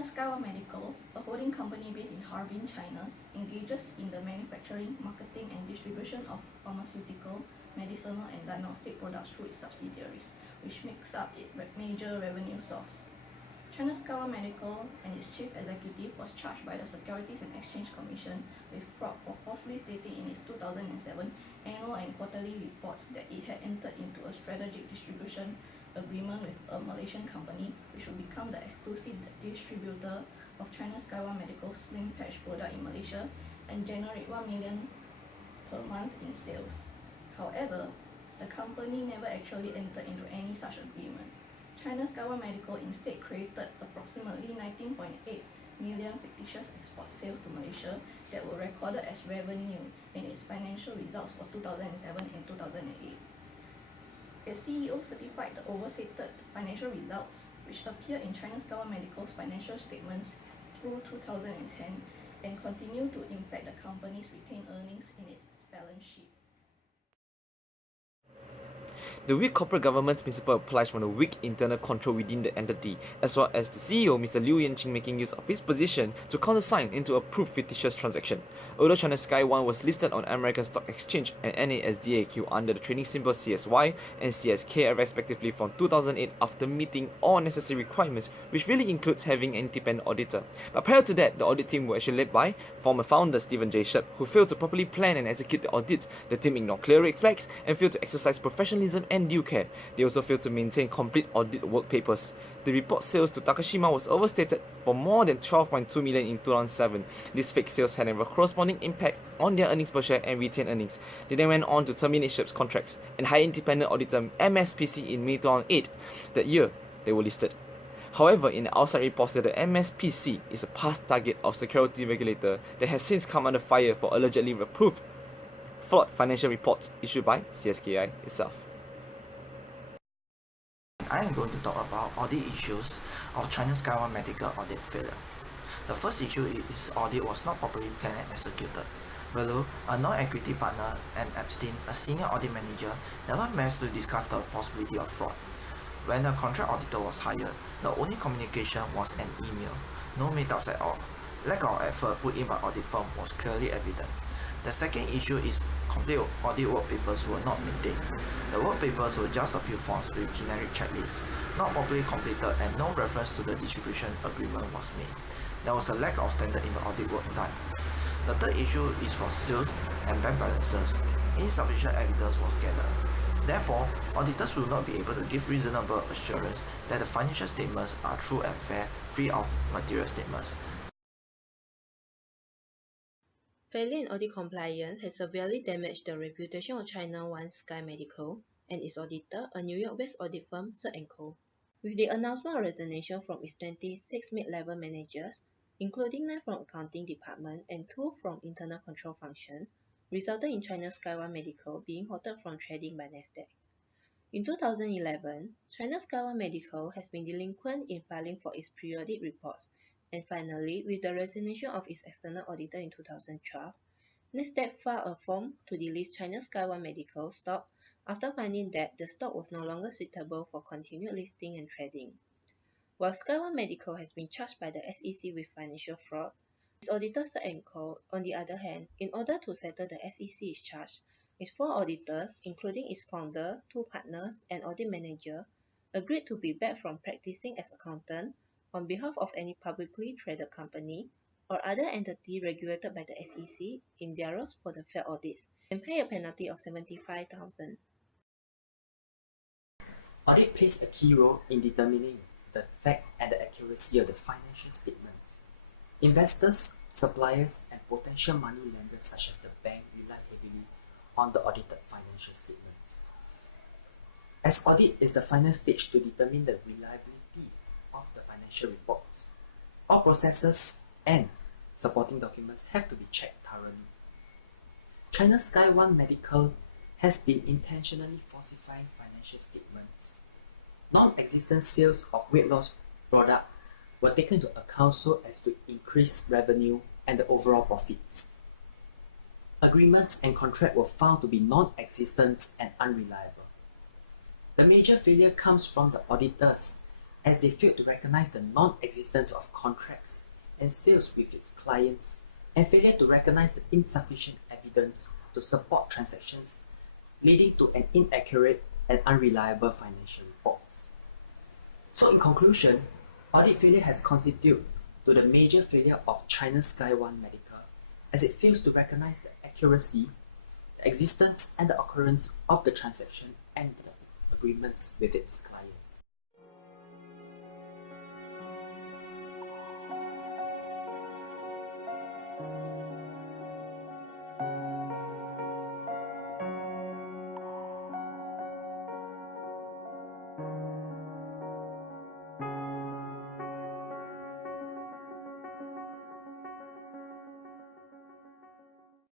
China Skyward Medical, a holding company based in Harbin, China, engages in the manufacturing, marketing, and distribution of pharmaceutical, medicinal, and diagnostic products through its subsidiaries, which makes up its major revenue source. China Skyward Medical and its chief executive was charged by the Securities and Exchange Commission with fraud for falsely stating in its 2007 annual and quarterly reports that it had entered into a strategic distribution agreement with a Malaysian company which would become the exclusive distributor of China Skyward Medical's slim patch product in Malaysia and generate 1 million per month in sales. However, the company never actually entered into any such agreement. China Skyward Medical instead created approximately 19.8 million fictitious export sales to Malaysia that were recorded as revenue in its financial results for 2007 and 2008. Its CEO certified the overstated financial results, which appear in China Skyward Medical's financial statements through 2010 and continue to impact the company's retained earnings in its balance sheet. The weak corporate governance principle applies from the weak internal control within the entity, as well as the CEO, Mr. Liu Yanqing, making use of his position to countersign into a proof fictitious transaction. Although China Sky One was listed on American Stock Exchange and NASDAQ under the trading symbol CSY and CSK respectively from 2008 after meeting all necessary requirements, which really includes having an independent auditor. But prior to that, the audit team were actually led by former founder Stephen J. Shep, who failed to properly plan and execute the audit. The team ignored clear red flags and failed to exercise professionalism and due care. They also failed to maintain complete audit work papers. The report sales to Takashima was overstated for more than 12.2 million in 2007. These fake sales had a corresponding impact on their earnings per share and retained earnings. They then went on to terminate Shep's contracts and hire independent auditor MSPC in May 2008. That year, they were listed. However, in the outside reports that the MSPC is a past target of security regulator that has since come under fire for allegedly approved flawed financial reports issued by CSKI itself. I am going to talk about audit issues of China Skyward Medical audit failure. The first issue is audit was not properly planned and executed. Velu, a non-equity partner, and Epstein, a senior audit manager, never managed to discuss the possibility of fraud. When a contract auditor was hired, the only communication was an email, no meetups at all. Lack of effort put in by audit firm was clearly evident. The second issue is complete audit work papers were not maintained. The work papers were just a few forms with generic checklists, not properly completed, and no reference to the distribution agreement was made. There was a lack of standard in the audit work done. The third issue is for sales and bank balances. Insufficient evidence was gathered. Therefore, auditors will not be able to give reasonable assurance that the financial statements are true and fair, free of material statements. Failure in audit compliance has severely damaged the reputation of China One Sky Medical and its auditor, a New York-based audit firm, Sir & Co. With the announcement of resignation from its 26 mid-level managers, including 9 from accounting department and 2 from internal control function, resulted in China Skyward Medical being halted from trading by Nasdaq. In 2011, China Skyward Medical has been delinquent in filing for its periodic reports. And finally, with the resignation of its external auditor in 2012, Nasdaq filed a form to delist China Skyward Medical stock after finding that the stock was no longer suitable for continued listing and trading. While Skyward Medical has been charged by the SEC with financial fraud, its auditor Sir & Co., on the other hand, in order to settle the SEC's charge, its 4 auditors, including its founder, 2 partners, and audit manager, agreed to be barred from practicing as accountant on behalf of any publicly traded company or other entity regulated by the SEC in their roles for the failed audits and pay a penalty of $75,000. Audit plays a key role in determining the fact and the accuracy of the financial statements. Investors, suppliers, and potential money lenders such as the bank rely heavily on the audited financial statements. As audit is the final stage to determine the reliability of the financial reports, all processes and supporting documents have to be checked thoroughly. China Sky One Medical has been intentionally falsifying financial statements. Non-existent sales of weight loss product were taken into account so as to increase revenue and the overall profits. Agreements and contracts were found to be non-existent and unreliable. The major failure comes from the auditors as they failed to recognize the non-existence of contracts and sales with its clients, and failure to recognize the insufficient evidence to support transactions, leading to an inaccurate and unreliable financial reports. So in conclusion, audit failure has constituted to the major failure of China's Sky One Medical, as it fails to recognize the accuracy, the existence and the occurrence of the transaction and the agreements with its clients.